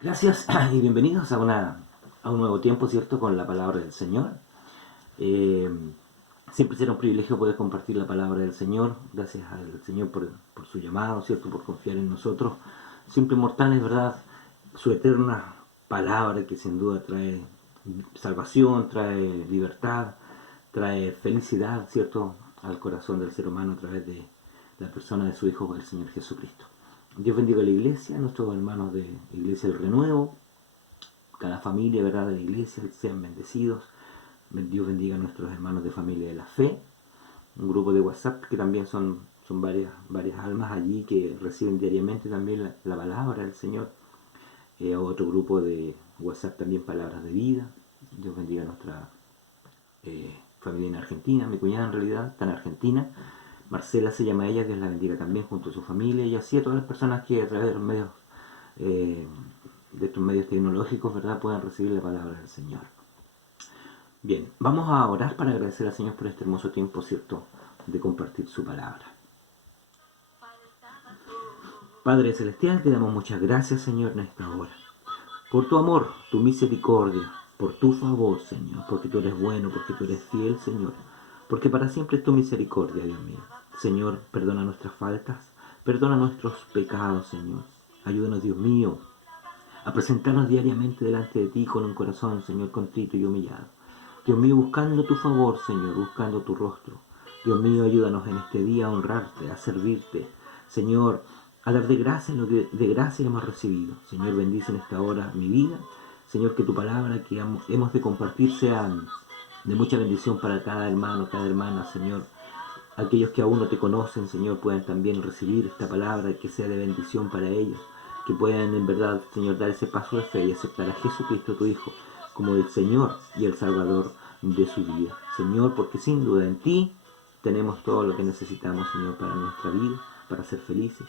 Gracias y bienvenidos a un nuevo tiempo, ¿cierto? Con la palabra del Señor. Eh, Siempre será un privilegio poder compartir la palabra del Señor. Gracias al Señor por su llamado, ¿cierto? Por confiar en nosotros. Siempre mortales, ¿verdad? Su eterna palabra que sin duda trae salvación, trae libertad, trae felicidad, ¿cierto? Al corazón del ser humano a través de la persona de su Hijo, el Señor Jesucristo. Dios bendiga a la iglesia, a nuestros hermanos de Iglesia del Renuevo, cada familia, ¿verdad?, de la iglesia, sean bendecidos. Dios bendiga a nuestros hermanos de Familia de la Fe, un grupo de WhatsApp que también son varias almas allí que reciben diariamente también la palabra del Señor. Otro grupo de WhatsApp también, Palabras de Vida. Dios bendiga a nuestra familia en Argentina, mi cuñada en realidad está en Argentina. Marcela se llama ella, Dios la bendiga también junto a su familia, y así a todas las personas que a través de los medios de estos medios tecnológicos, ¿verdad?, puedan recibir la palabra del Señor. Bien, vamos a orar para agradecer al Señor por este hermoso tiempo, ¿cierto?, de compartir su palabra. Padre Celestial, te damos muchas gracias, Señor, en esta hora. Por tu amor, tu misericordia, por tu favor, Señor, porque tú eres bueno, porque tú eres fiel, Señor, porque para siempre es tu misericordia, Dios mío. Señor, perdona nuestras faltas, perdona nuestros pecados, Señor. Ayúdanos, Dios mío, a presentarnos diariamente delante de ti con un corazón, Señor, contrito y humillado. Dios mío, buscando tu favor, Señor, buscando tu rostro. Dios mío, ayúdanos en este día a honrarte, a servirte. Señor, a dar de gracia en lo que de gracia hemos recibido. Señor, bendice en esta hora mi vida. Señor, que tu palabra que hemos de compartir sea de mucha bendición para cada hermano, cada hermana, Señor. Aquellos que aún no te conocen, Señor, puedan también recibir esta palabra, que sea de bendición para ellos, que puedan en verdad, Señor, dar ese paso de fe y aceptar a Jesucristo, tu Hijo, como el Señor y el Salvador de su vida. Señor, porque sin duda en ti tenemos todo lo que necesitamos, Señor, para nuestra vida, para ser felices,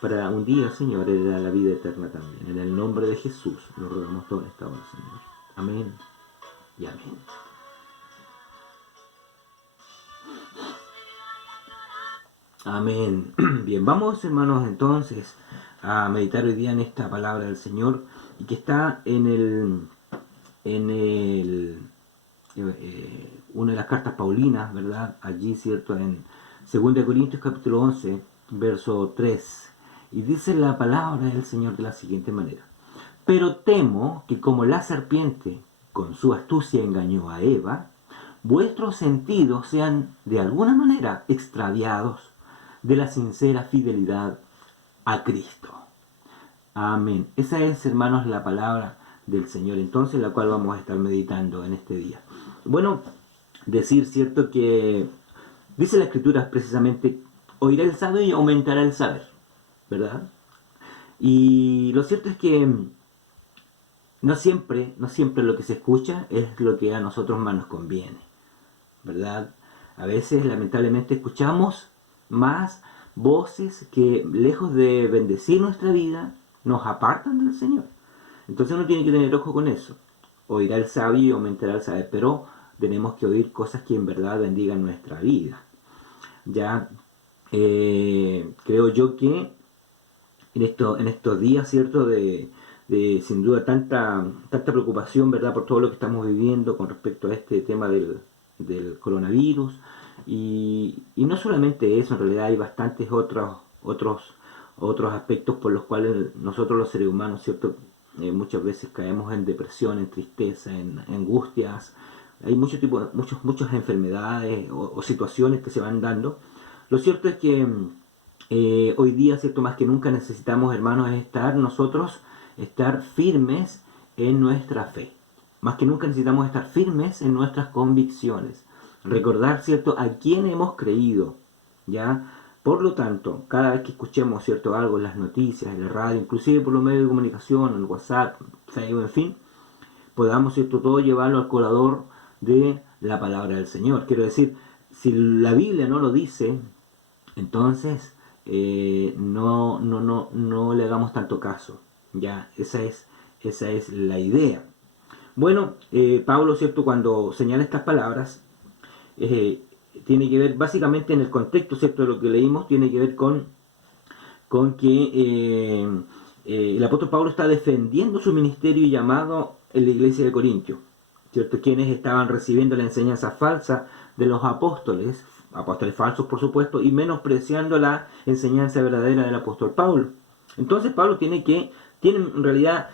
para un día, Señor, heredar la vida eterna también. En el nombre de Jesús lo rogamos todo en esta hora, Señor. Amén y amén. Amén. Bien, vamos, hermanos, entonces a meditar hoy día en esta palabra del Señor, y que está en una de las cartas paulinas, ¿verdad? Allí, ¿cierto? En 2 Corintios capítulo 11, verso 3. Y dice la palabra del Señor de la siguiente manera: pero temo que como la serpiente con su astucia engañó a Eva, vuestros sentidos sean de alguna manera extraviados de la sincera fidelidad a Cristo. Amén. Esa es, hermanos, la palabra del Señor, entonces, la cual vamos a estar meditando en este día. Bueno, decir, cierto, que dice la Escritura precisamente: oirá el sabio y aumentará el saber, ¿verdad? Y lo cierto es que no siempre lo que se escucha es lo que a nosotros más nos conviene, ¿verdad? A veces, lamentablemente, escuchamos más voces que, lejos de bendecir nuestra vida, nos apartan del Señor. Entonces uno tiene que tener ojo con eso. Oirá el sabio y aumentará el saber, pero tenemos que oír cosas que en verdad bendigan nuestra vida. Ya creo yo que en estos días, ¿cierto?, de sin duda tanta preocupación, ¿verdad?, por todo lo que estamos viviendo con respecto a este tema del coronavirus. Y no solamente eso, en realidad hay bastantes otros aspectos por los cuales nosotros los seres humanos, ¿cierto?, muchas veces caemos en depresión, en tristeza, en angustias. Hay muchas enfermedades o situaciones que se van dando. Lo cierto es que hoy día, ¿cierto?, más que nunca necesitamos, hermanos, estar firmes en nuestra fe. Más que nunca necesitamos estar firmes en nuestras convicciones. Recordar, ¿cierto?, a quién hemos creído, ¿ya? Por lo tanto, cada vez que escuchemos, ¿cierto?, algo en las noticias, en la radio, inclusive por los medios de comunicación, en WhatsApp, Facebook, en fin, podamos, ¿cierto?, todo llevarlo al colador de la palabra del Señor. Quiero decir, si la Biblia no lo dice, entonces no le hagamos tanto caso. Ya, esa es la idea. Bueno, Pablo, ¿cierto?, cuando señala estas palabras, eh, tiene que ver básicamente en el contexto, ¿cierto?, de lo que leímos, tiene que ver con que el apóstol Pablo está defendiendo su ministerio y llamado en la iglesia de Corintio, ¿cierto? Quienes estaban recibiendo la enseñanza falsa de los apóstoles falsos por supuesto, y menospreciando la enseñanza verdadera del apóstol Pablo. Entonces Pablo tiene en realidad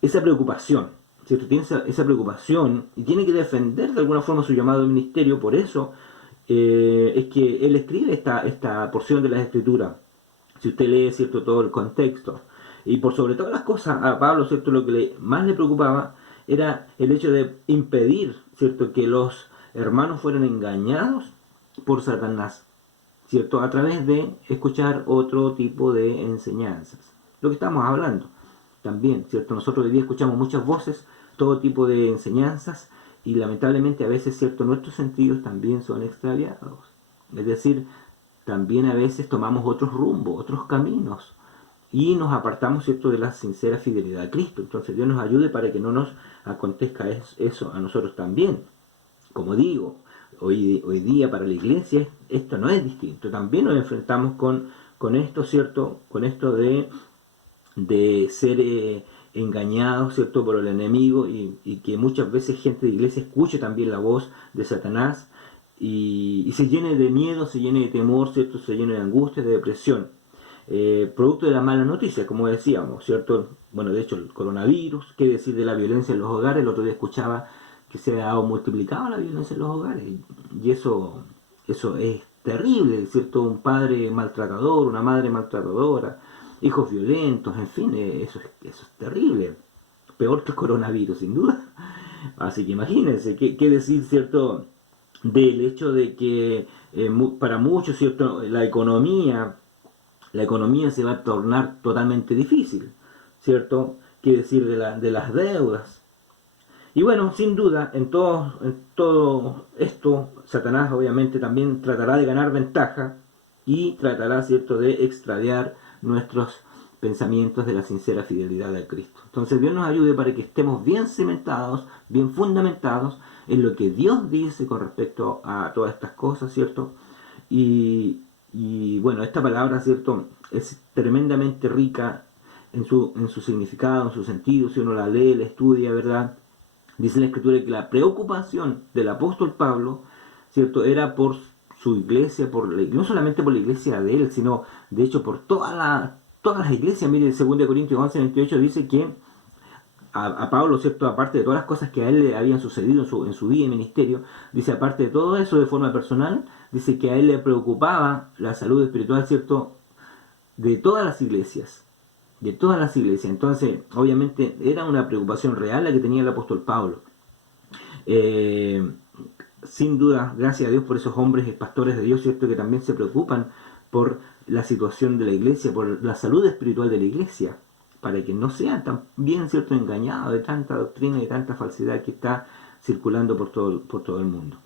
esa preocupación, ¿cierto? Tiene esa preocupación y tiene que defender de alguna forma su llamado al ministerio. Por eso es que él escribe esta porción de las Escrituras. Si usted lee, ¿cierto?, todo el contexto. Y por sobre todas las cosas, a Pablo, ¿cierto?, lo que más le preocupaba era el hecho de impedir, ¿cierto?, que los hermanos fueran engañados por Satanás, ¿cierto?, a través de escuchar otro tipo de enseñanzas. Lo que estamos hablando también, ¿cierto? Nosotros hoy día escuchamos muchas voces, todo tipo de enseñanzas, y lamentablemente a veces, ¿cierto?, nuestros sentidos también son extraviados. Es decir, también a veces tomamos otros rumbos, otros caminos, y nos apartamos, ¿cierto?, de la sincera fidelidad a Cristo. Entonces Dios nos ayude para que no nos acontezca eso a nosotros también. Como digo, hoy día para la iglesia esto no es distinto. También nos enfrentamos con esto, ¿cierto?, con esto de ser engañados, ¿cierto?, por el enemigo, y que muchas veces gente de iglesia escuche también la voz de Satanás y se llene de miedo, se llene de temor, ¿cierto?, se llene de angustia, de depresión. Producto de las malas noticias, como decíamos, ¿cierto? Bueno, de hecho el coronavirus, qué decir de la violencia en los hogares. El otro día escuchaba que se ha multiplicado la violencia en los hogares, y eso es terrible, ¿cierto? Un padre maltratador, una madre maltratadora, hijos violentos, en fin, eso es terrible, peor que el coronavirus, sin duda. Así que imagínense, qué decir, ¿cierto?, del hecho de que para muchos, ¿cierto?, la economía se va a tornar totalmente difícil, ¿cierto? ¿Qué decir de las deudas? Y bueno, sin duda, en todo esto, Satanás obviamente también tratará de ganar ventaja y tratará, ¿cierto?, de extraviar nuestros pensamientos de la sincera fidelidad a Cristo. Entonces Dios nos ayude para que estemos bien cimentados, bien fundamentados en lo que Dios dice con respecto a todas estas cosas, ¿cierto? Y bueno, esta palabra, ¿cierto?, es tremendamente rica en su significado, en su sentido. Si uno la lee, la estudia, ¿verdad? Dice la Escritura que la preocupación del apóstol Pablo, ¿cierto?, era por su iglesia, no solamente por la iglesia de él, sino de hecho por todas las iglesias. Mire, 2 Corintios 11:28 dice que a Pablo, ¿cierto?, aparte de todas las cosas que a él le habían sucedido en su vida y ministerio, dice, aparte de todo eso, de forma personal, dice que a él le preocupaba la salud espiritual, ¿cierto?, de todas las iglesias. De todas las iglesias. Entonces, obviamente, era una preocupación real la que tenía el apóstol Pablo. Sin duda, gracias a Dios por esos hombres pastores de Dios, ¿cierto?, que también se preocupan por la situación de la iglesia, por la salud espiritual de la iglesia, para que no sean también, ¿cierto?, engañados de tanta doctrina y tanta falsedad que está circulando por todo el mundo.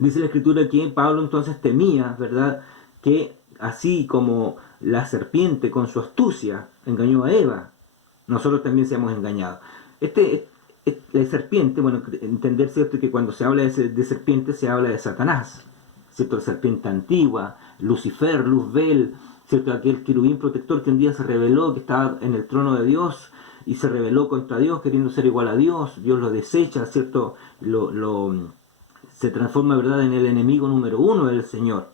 Dice la Escritura que Pablo entonces temía, ¿verdad?, que así como la serpiente con su astucia engañó a Eva, nosotros también seamos engañados. La serpiente, bueno, entender, ¿cierto?, que cuando se habla de serpiente se habla de Satanás, ¿cierto?, la serpiente antigua, Lucifer, Luzbel, ¿cierto?, aquel querubín protector que un día se rebeló, que estaba en el trono de Dios y se rebeló contra Dios queriendo ser igual a Dios. Dios lo desecha, ¿cierto?, se transforma, ¿verdad?, en el enemigo número uno del Señor.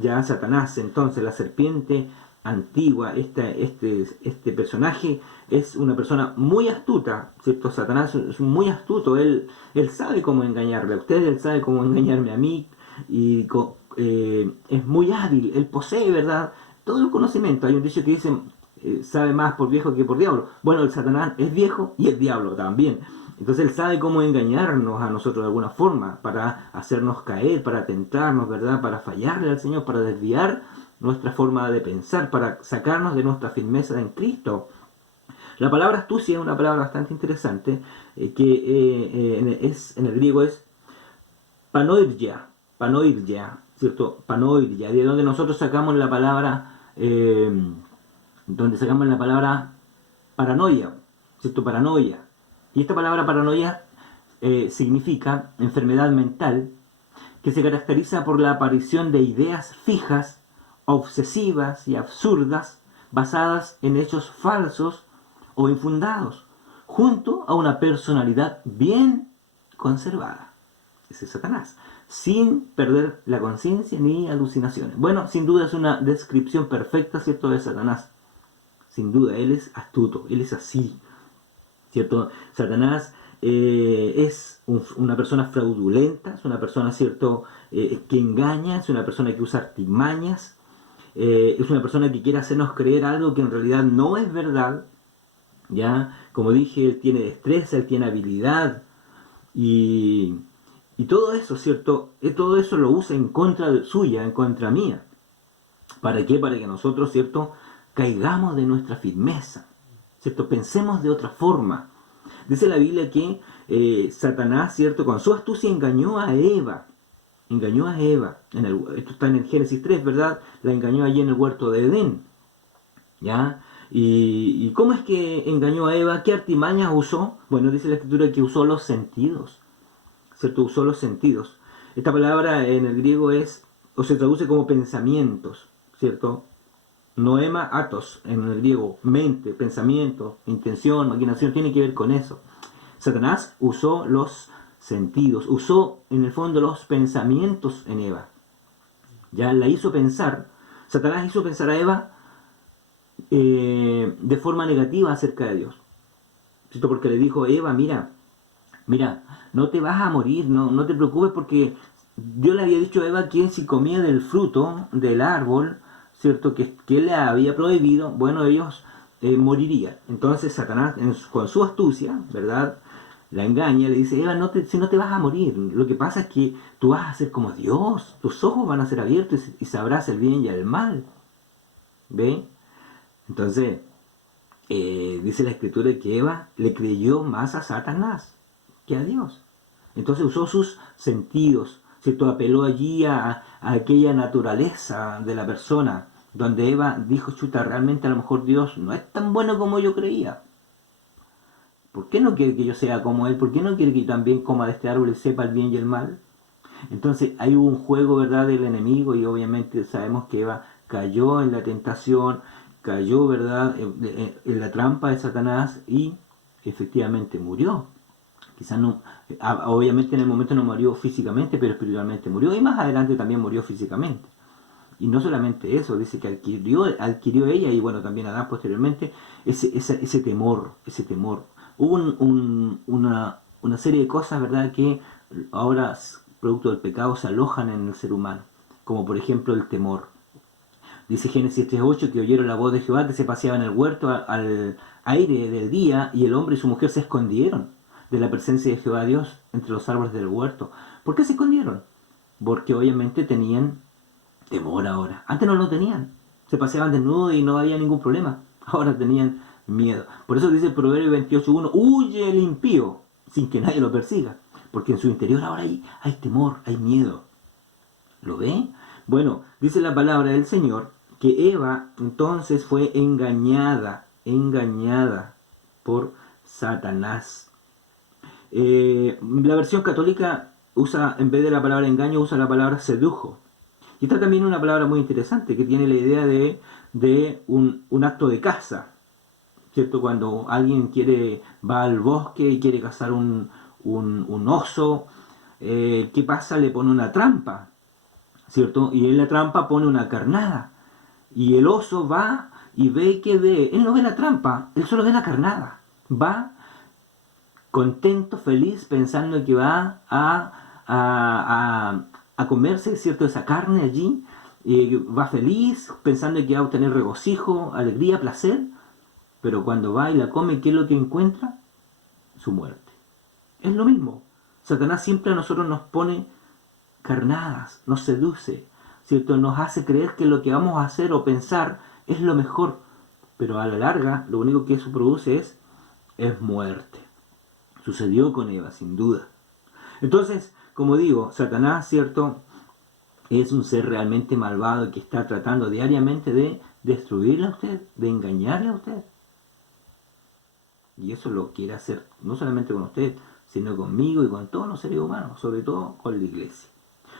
Ya Satanás, entonces, la serpiente antigua, este personaje es una persona muy astuta, ¿cierto? Satanás es muy astuto, él sabe cómo engañarle a ustedes, él sabe cómo engañarme a mí, y es muy hábil, él posee, ¿verdad?, todo el conocimiento. Hay un dicho que dice, sabe más por viejo que por diablo. Bueno, el Satanás es viejo y es diablo también. Entonces él sabe cómo engañarnos a nosotros de alguna forma, para hacernos caer, para tentarnos, ¿verdad?, para fallarle al Señor, para desviar nuestra forma de pensar, para sacarnos de nuestra firmeza en Cristo. La palabra astucia es una palabra bastante interesante, en el griego es panoirgia, ¿cierto? Panoirgia, de donde nosotros sacamos la palabra, paranoia, ¿cierto? Paranoia. Y esta palabra paranoia significa enfermedad mental que se caracteriza por la aparición de ideas fijas, obsesivas y absurdas basadas en hechos falsos o infundados, junto a una personalidad bien conservada. Ese es Satanás, sin perder la conciencia ni alucinaciones. Bueno, sin duda es una descripción perfecta, ¿cierto?, de Satanás. Sin duda, él es astuto, él es así, ¿cierto? Satanás es una persona fraudulenta, es una persona, ¿cierto?, que engaña, es una persona que usa artimañas, es una persona que quiere hacernos creer algo que en realidad no es verdad, ¿ya? Como dije, él tiene destreza, él tiene habilidad, y, y todo eso, ¿cierto? Todo eso lo usa en contra suya, en contra mía. ¿Para qué? Para que nosotros, ¿cierto?, caigamos de nuestra firmeza, ¿cierto? Pensemos de otra forma. Dice la Biblia que Satanás, ¿cierto?, con su astucia engañó a Eva. Engañó a Eva. Esto está en el Génesis 3, ¿verdad? La engañó allí en el huerto de Edén. ¿Ya? ¿Y cómo es que engañó a Eva? ¿Qué artimañas usó? Bueno, dice la Escritura que usó los sentidos, ¿cierto? Usó los sentidos. Esta palabra en el griego es, o se traduce como pensamientos, ¿cierto? Noema atos, en el griego, mente, pensamiento, intención, maquinación, tiene que ver con eso. Satanás usó los sentidos, usó en el fondo los pensamientos en Eva. Ya la hizo pensar, Satanás hizo pensar a Eva de forma negativa acerca de Dios. ¿Cierto? Porque le dijo, Eva, mira, no te vas a morir, no te preocupes, porque Dios le había dicho a Eva que si comía del fruto del árbol, ¿cierto?, que él le había prohibido, bueno, ellos morirían. Entonces Satanás, con su astucia, ¿verdad?, la engaña, le dice, Eva, si no te vas a morir, lo que pasa es que tú vas a ser como Dios, tus ojos van a ser abiertos y sabrás el bien y el mal. ¿Ve? Entonces, dice la Escritura que Eva le creyó más a Satanás que a Dios. Entonces usó sus sentidos, ¿cierto? Apeló allí a aquella naturaleza de la persona, donde Eva dijo, chuta, realmente a lo mejor Dios no es tan bueno como yo creía. ¿Por qué no quiere que yo sea como Él? ¿Por qué no quiere que yo también coma de este árbol y sepa el bien y el mal? Entonces hay un juego, ¿verdad?, del enemigo, y obviamente sabemos que Eva cayó en la tentación, cayó, ¿verdad?, en la trampa de Satanás y efectivamente murió. Quizás no, obviamente en el momento no murió físicamente, pero espiritualmente murió, y más adelante también murió físicamente. Y no solamente eso, dice que adquirió ella, y bueno, también Adán posteriormente, ese temor. Hubo una serie de cosas, ¿verdad?, que ahora, producto del pecado, se alojan en el ser humano, como por ejemplo el temor. Dice Génesis 3:8 que oyeron la voz de Jehová que se paseaba en el huerto al aire del día, y el hombre y su mujer se escondieron de la presencia de Jehová Dios entre los árboles del huerto. ¿Por qué se escondieron? Porque obviamente tenían temor ahora. Antes no lo tenían. Se paseaban desnudos y no había ningún problema. Ahora tenían miedo. Por eso dice el Proverbio 28:1, huye el impío sin que nadie lo persiga. Porque en su interior ahora hay temor, hay miedo. ¿Lo ve? Bueno, dice la palabra del Señor que Eva entonces fue engañada por Satanás. La versión católica usa, en vez de la palabra engaño, usa la palabra sedujo. Y está también una palabra muy interesante que tiene la idea de un acto de caza, ¿cierto? Cuando alguien va al bosque y quiere cazar un oso, ¿qué pasa? Le pone una trampa, ¿cierto? Y en la trampa pone una carnada. Y el oso va y ve que ve. Él no ve la trampa, él solo ve la carnada. Va contento, feliz, pensando que va a comerse, ¿cierto?, esa carne allí. Va feliz, pensando que va a obtener regocijo, alegría, placer. Pero cuando va y la come, ¿qué es lo que encuentra? Su muerte. Es lo mismo. Satanás siempre a nosotros nos pone carnadas, nos seduce, ¿cierto? Nos hace creer que lo que vamos a hacer o pensar es lo mejor, pero a la larga lo único que eso produce es muerte. Sucedió con Eva, sin duda. Entonces, como digo, Satanás, ¿cierto?, es un ser realmente malvado que está tratando diariamente de destruirle a usted, de engañarle a usted. Y eso lo quiere hacer no solamente con usted, sino conmigo y con todos los seres humanos, sobre todo con la iglesia.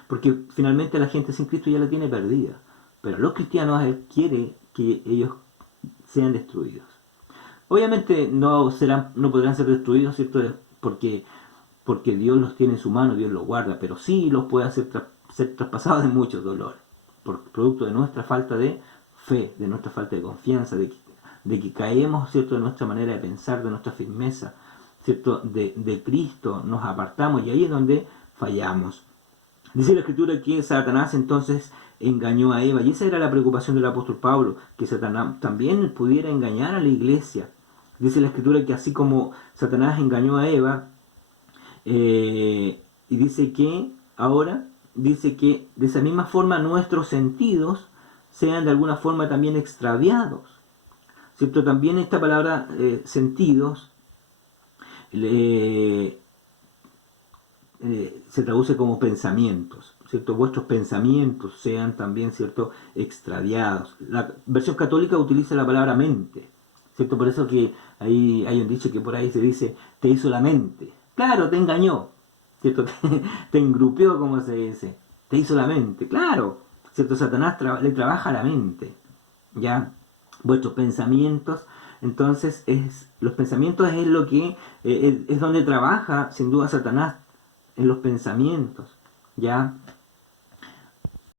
Porque finalmente la gente sin Cristo ya la tiene perdida. Pero los cristianos, Él quiere que ellos sean destruidos. Obviamente no podrán ser destruidos, ¿cierto? Porque Dios los tiene en su mano, Dios los guarda, pero sí los puede hacer ser traspasados de muchos dolores, por producto de nuestra falta de fe, de nuestra falta de confianza, de que caemos, ¿cierto?, de nuestra manera de pensar, de nuestra firmeza, ¿cierto?, de Cristo, nos apartamos y ahí es donde fallamos. Dice la Escritura que Satanás entonces engañó a Eva, y esa era la preocupación del apóstol Pablo, que Satanás también pudiera engañar a la iglesia. Dice la Escritura que así como Satanás engañó a Eva, y dice que ahora, dice que de esa misma forma nuestros sentidos sean de alguna forma también extraviados, ¿cierto? También esta palabra sentidos se traduce como pensamientos, ¿cierto? Vuestros pensamientos sean también, ¿cierto?, extraviados. La versión católica utiliza la palabra mente, ¿cierto? Por eso que ahí hay un dicho que por ahí se dice, te hizo la mente. Claro, te engañó, ¿cierto? Te engrupió, como se dice. Te hizo la mente, claro, ¿cierto? Satanás le trabaja a la mente, ¿ya? Vuestros pensamientos, entonces, los pensamientos es lo que es donde trabaja, sin duda, Satanás, en los pensamientos, ¿ya?